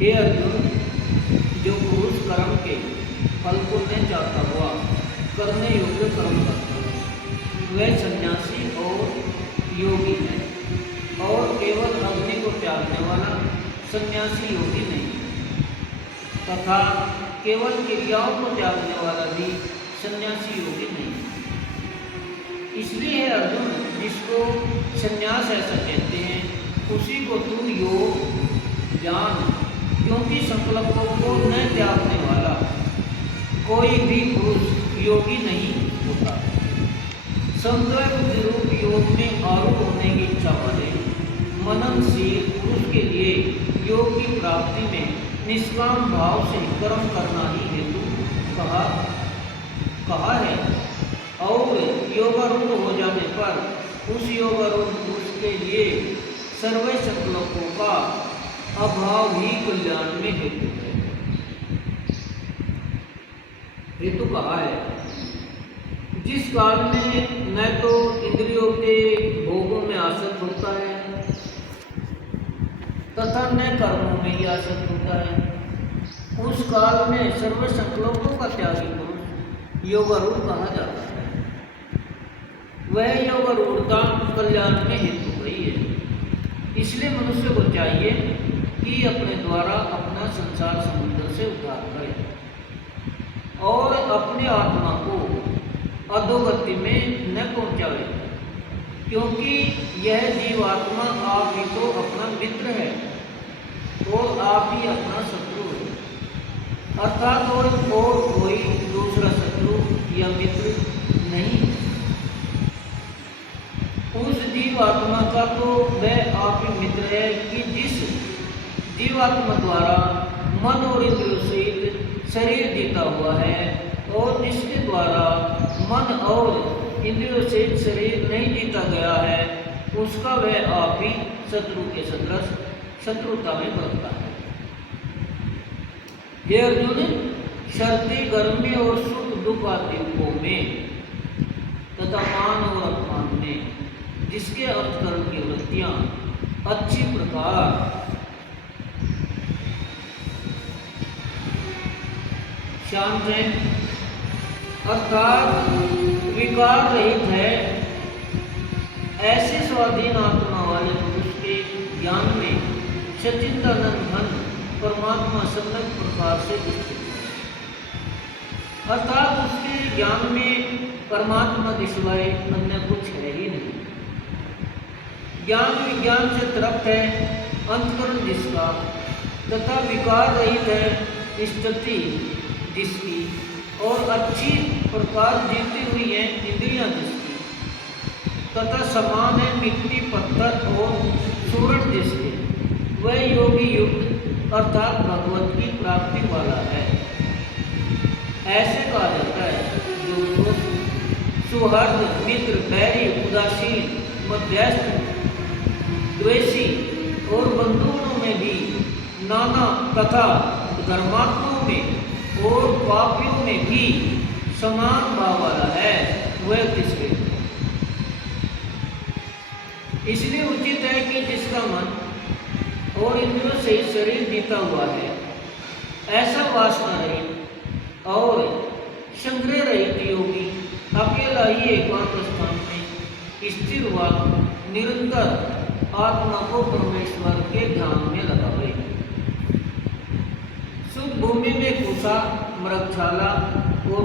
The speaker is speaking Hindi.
हे अर्जुन, जो पुरुष कर्म के फल को नहीं चाहता हुआ करने योग्य कर्म करता है वह सन्यासी और योगी है, और केवल अग्नि को त्यागने वाला सन्यासी योगी नहीं, तथा केवल क्रियाओं को त्यागने वाला भी सन्यासी योगी नहीं। इसलिए है अर्जुन, जिसको सन्यास ऐसा कहते हैं उसी को तू योग जान, क्योंकि संकल्पों को न त्यागने वाला कोई भी पुरुष योगी नहीं होता। संतय बुद्धि रूप योग में आरूढ़ होने की इच्छा वाले मननशील पुरुष के लिए योग की प्राप्ति में निष्काम भाव से कर्म करना ही हेतु कहा है, और योगारूढ़ हो जाने पर उस योगारूढ़ पुरुष के लिए सर्व संकल्पों का अभाव ही कल्याण में हेतु कहा है। जिस काल में न तो इंद्रियों के भोगों में आसक्त होता है तथा न कर्मों में ही आसक्त होता है, उस काल में सर्व संकल्पों का त्यागी पुरुष योगारूढ़ कहा जाता है। वह योगारूढ़ता कल्याण में हेतु वही है। इसलिए मनुष्य को चाहिए कि अपने द्वारा अपना संसार समुद्र से उद्धार करे और अपने आत्मा को अधोगति में न पहुंचावे, क्योंकि यह जीवात्मा आप ही तो अपना मित्र है और आप ही अपना शत्रु है, अर्थात और कोई दूसरा शत्रु या मित्र नहीं। उस जीवात्मा का तो वह आप ही मित्र है कि जिस जीवात्मा द्वारा मन और इंद्रियों सहित शरीर जीता हुआ है, और जिसके द्वारा मन और इंद्रियों सहित शरीर नहीं जीता गया है, उसका वह आप ही शत्रु के सदृश शत्रुता में बरतता है। ये अर्जुन, सर्दी गर्मी और सुख दुख आदि रूपों में तथा मान और अपमान में जिसके अंतकरण की वृत्तियां अच्छी प्रकार शांत है, अर्थात विकार रहित है, ऐसे स्वाधीन आत्मा वाले पुरुष के ज्ञान में सच्चिदानंद घन परमात्मा सम्यक प्रकार से स्थित है, अर्थात उसके ज्ञान में परमात्मा के सिवाय अन्य कुछ है ही नहीं। ज्ञान विज्ञान से तृप्त है अंतकरण जिसका, तथा विकार रहित है स्थिति जिसकी, और अच्छी प्रकार जीती हुई है इंद्रियां जिसकी, तथा समान है मिट्टी पत्थर और सूरज जिसके, वह योगी युक्त अर्थात भगवत की प्राप्ति वाला है। ऐसे कहा जाता है जो सुहृद मित्र बैरी उदासीन मध्यस्थ द्वेषी और बंधुओं में भी नाना तथा धर्मात्माओं में और पापियों में भी समान भाव वाला है, वह किसके। इसलिए उचित है कि जिसका मन और इंद्रियों से शरीर जीता हुआ है, ऐसा वासना रहित और संग्रह रहित योगी अकेला ही एकांत स्थान में स्थिर हुआ निरंतर आत्मा को परमेश्वर के ध्यान में लगावे। शुद्ध भूमि में कुशा मृगशाला और